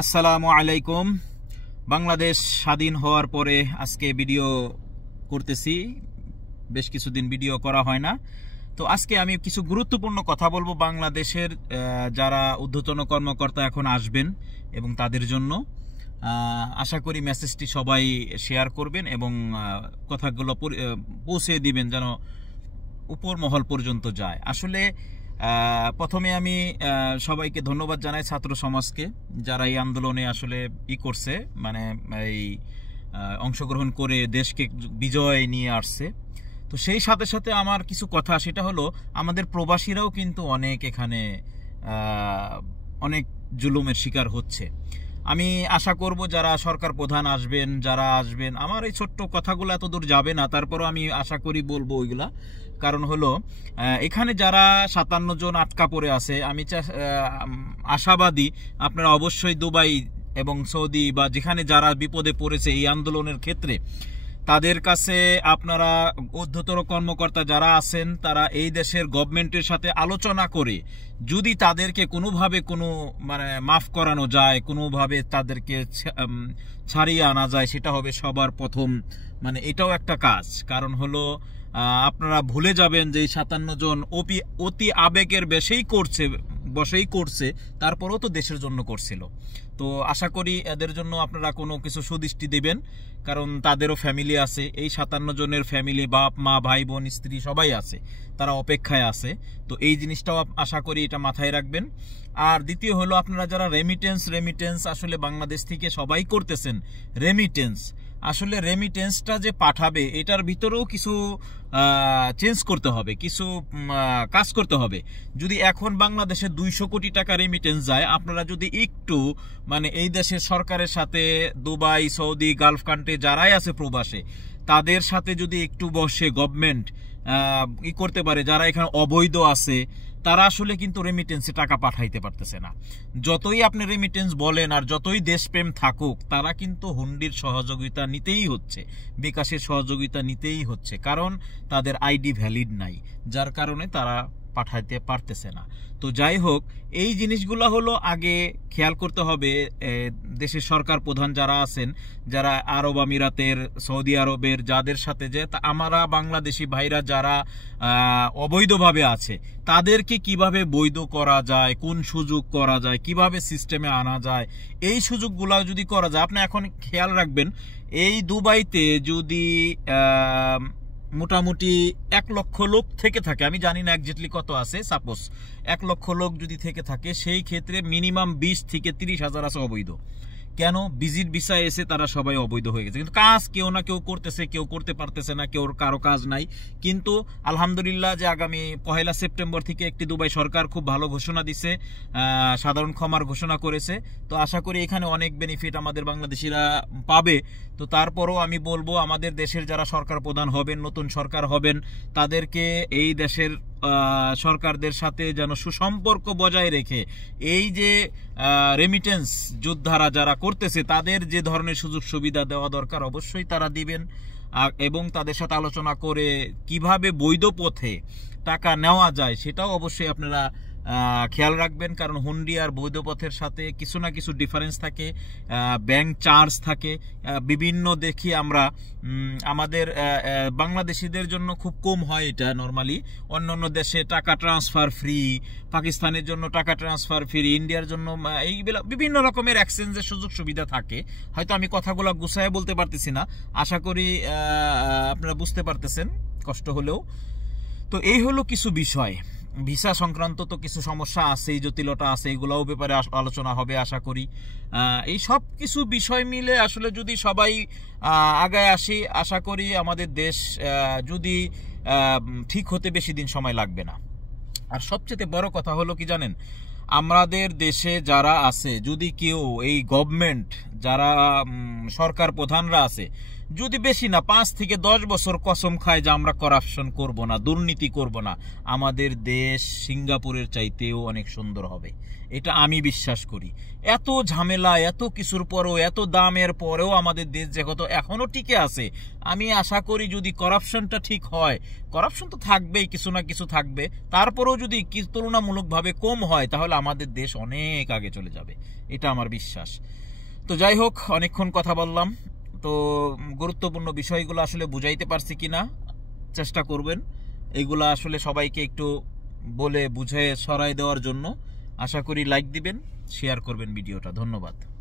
আসসালামু আলাইকুম। বাংলাদেশ স্বাধীন হওয়ার পরে আজকে ভিডিও করতেছি, বেশ কিছুদিন ভিডিও করা হয় না। তো আজকে আমি কিছু গুরুত্বপূর্ণ কথা বলবো বাংলাদেশের যারা ঊর্ধ্বতন কর্মকর্তা এখন আসবেন এবং তাদের জন্য। আশা করি মেসেজটি সবাই শেয়ার করবেন এবং কথাগুলো পৌঁছে দিবেন যেন উপর মহল পর্যন্ত যায়। আসলে প্রথমে আমি সবাইকে ধন্যবাদ জানাই ছাত্র সমাজকে, যারা এই আন্দোলনে আসলে করছে, মানে এই অংশগ্রহণ করে দেশকে বিজয় নিয়ে আসছে। তো সেই সাথে সাথে আমার কিছু কথা, সেটা হলো আমাদের প্রবাসীরাও কিন্তু অনেক এখানে অনেক জুলুমের শিকার হচ্ছে। আমি আশা করব যারা সরকার প্রধান আসবেন, যারা আসবেন, আমার এই ছোট্ট কথাগুলো এত দূর যাবে না, তারপরও আমি আশা করি বলবো ওইগুলা। কারণ হলো এখানে যারা 57 জন আটকা পড়ে আছে, আমি আশাবাদী আপনারা অবশ্যই দুবাই এবং সৌদি বা যেখানে যারা বিপদে পড়েছে এই আন্দোলনের ক্ষেত্রে, তাদের কাছে আপনারা ঊর্ধ্বতন কর্মকর্তা যারা আছেন তারা এই দেশের গভর্নমেন্টের সাথে আলোচনা করে যদি তাদেরকে কোনোভাবে মাফ করানো যায়, কোনোভাবে তাদেরকে ছাড়িয়ে আনা যায়, সেটা হবে সবার প্রথম। এটাও একটা কাজ। কারণ হলো আপনারা ভুলে যাবেন যে এই 57 জন অতি আবেগের বসেই করছে, তারপরেও তো দেশের জন্য করছিল। তো আশা করি এদের জন্য আপনারা কোনো কিছু সুদৃষ্টি দিবেন, কারণ তাদেরও ফ্যামিলি আছে। এই 57 জনের ফ্যামিলি, বাপ মা ভাই বোন স্ত্রী সবাই আছে, তারা অপেক্ষায় আছে। তো এই জিনিসটাও আশা করি এটা মাথায় রাখবেন। আর দ্বিতীয় হলো আপনারা যারা রেমিটেন্স আসলে বাংলাদেশ থেকে সবাই করতেছেন রেমিটেন্স, আসলে রেমিটেন্সটা যে পাঠাবে এটার ভিতরেও কিছু চেঞ্জ করতে হবে, কিছু কাজ করতে হবে। যদি এখন বাংলাদেশে 200 কোটি টাকা রেমিটেন্স যায়, আপনারা যদি একটু এই দেশের সরকারের সাথে দুবাই সৌদি গালফ কান্ট্রি যারাই আছে প্রবাসে, তাদের সাথে যদি একটু বসে গভর্নমেন্ট করতে পারে, যারা এখানে অবৈধ আছে তারা আসলে কিন্তু রেমিটেন্সে টাকা পাঠাইতে পারতেছে না। যতই আপনি রেমিটেন্স বলেন আর যতই দেশপ্রেম থাকুক, তারা কিন্তু হুন্ডির সহযোগিতা নিতেই হচ্ছে, বিকাশের সহযোগিতা নিতেই হচ্ছে, কারণ তাদের আইডি ভ্যালিড নাই, যার কারণে তারা পাঠাইতে পারতেছে না। তো যাই হোক, এই জিনিসগুলো হলো আগে খেয়াল করতে হবে। দেশের সরকার প্রধান যারা আছেন, যারা আরব আমিরাতের, সৌদি আরবের, যাদের সাথে যে আমরা বাংলাদেশি ভাইরা যারা অবৈধভাবে আছে, তাদেরকে কিভাবে বৈধ করা যায়, কোন সুযোগ করা যায়, কিভাবে সিস্টেমে আনা যায়, এই সুযোগগুলো যদি করা যায়। আপনি এখন খেয়াল রাখবেন, এই দুবাইতে যদি মোটামুটি 1 লক্ষ লোক থেকে থাকে, আমি জানি না একজাক্টলি কত আছে, সাপোজ 1 লক্ষ লোক যদি থেকে থাকে, সেই ক্ষেত্রে মিনিমাম 20 থেকে 30 হাজার আছে অবৈধ। কেন? ভিজিট ভিসায় এসে তারা সবাই অবৈধ হয়ে গেছে, কিন্তু কাজ কেউ না কেউ করতেছে, কেউ করতে পারতেছে না, কারো কাজ নাই। কিন্তু আলহামদুলিল্লাহ যে আগামী 1 সেপ্টেম্বর থেকে একটি দুবাই সরকার খুব ভালো ঘোষণা দিছে, সাধারণ ক্ষমার ঘোষণা করেছে। তো আশা করি এখানে অনেক বেনিফিট আমাদের বাংলাদেশিরা পাবে। তো তারপরও আমি বলবো, আমাদের দেশের যারা সরকার প্রধান হবেন, নতুন সরকার হবেন, তাদেরকে এই দেশের সরকারদের সাথে যেন সুসম্পর্ক বজায় রেখে এই যে রেমিটেন্স যোদ্ধারা যারা করতেছে, তাদের যে ধরনের সুযোগ সুবিধা দেওয়া দরকার অবশ্যই তারা দিবেন, এবং তাদের সাথে আলোচনা করে কিভাবে বৈধ পথে টাকা নেওয়া যায় সেটাও অবশ্যই আপনারা খেয়াল রাখবেন। কারণ হুন্ডি আর বৈধ পথের সাথে কিছু না কিছু ডিফারেন্স থাকে, ব্যাংক চার্জ থাকে বিভিন্ন। দেখি আমরা আমাদের বাংলাদেশিদের জন্য খুব কম হয় এটা নর্মালি, অন্যান্য দেশে টাকা ট্রান্সফার ফ্রি, পাকিস্তানের জন্য টাকা ট্রান্সফার ফ্রি, ইন্ডিয়ার জন্য এইগুলো বিভিন্ন রকমের এক্সচেঞ্জের সুযোগ সুবিধা থাকে। হয়তো আমি কথাগুলো গুছায় বলতে পারতেছি না, আশা করি আপনারা বুঝতে পারতেছেন কষ্ট হলেও। তো এই হলো কিছু বিষয়। ভিসা সংক্রান্ত তো কিছু সমস্যা আছে, জটিলতা আছে, এগুলোও ব্যাপারে আলোচনা হবে আশা করি। এই সব কিছু বিষয় মিলে আসলে যদি সবাই আগায় আসি, আশা করি আমাদের দেশ যদি ঠিক হতে বেশি দিন সময় লাগবে না। আর সবচেয়ে বড় কথা হলো কি জানেন, আমাদের দেশে যারা আছে, যদি কেউ এই গভর্নমেন্ট যারা সরকার প্রধানরা আছে, যদি বেশি না 5 থেকে 10 বছর কসম খায় যে আমরা করাপশন করব না, দুর্নীতি করব না, আমাদের দেশ সিঙ্গাপুরের চাইতেও অনেক সুন্দর হবে। এটা আমি বিশ্বাস করি। এত ঝামেলা, এত কিছুর পরেও, এত দামের পরেও আমাদের দেশ যেহেতু এখনো টিকে আছে, আমি আশা করি যদি করাপশনটা ঠিক হয়, করাপশন তো থাকবেই, কিছু না কিছু থাকবে, তারপরেও যদি তুলনামূলকভাবে কম হয় তাহলে আমাদের দেশ অনেক আগে চলে যাবে, এটা আমার বিশ্বাস। তো যাই হোক, অনেকক্ষণ কথা বললাম। তো গুরুত্বপূর্ণ বিষয়গুলো আসলে বুঝাইতে পারছি কিনা চেষ্টা করবেন, এইগুলো আসলে সবাইকে একটু বলে বুঝে সরাই দেওয়ার জন্য। আশা করি লাইক দিবেন, শেয়ার করবেন ভিডিওটা। ধন্যবাদ।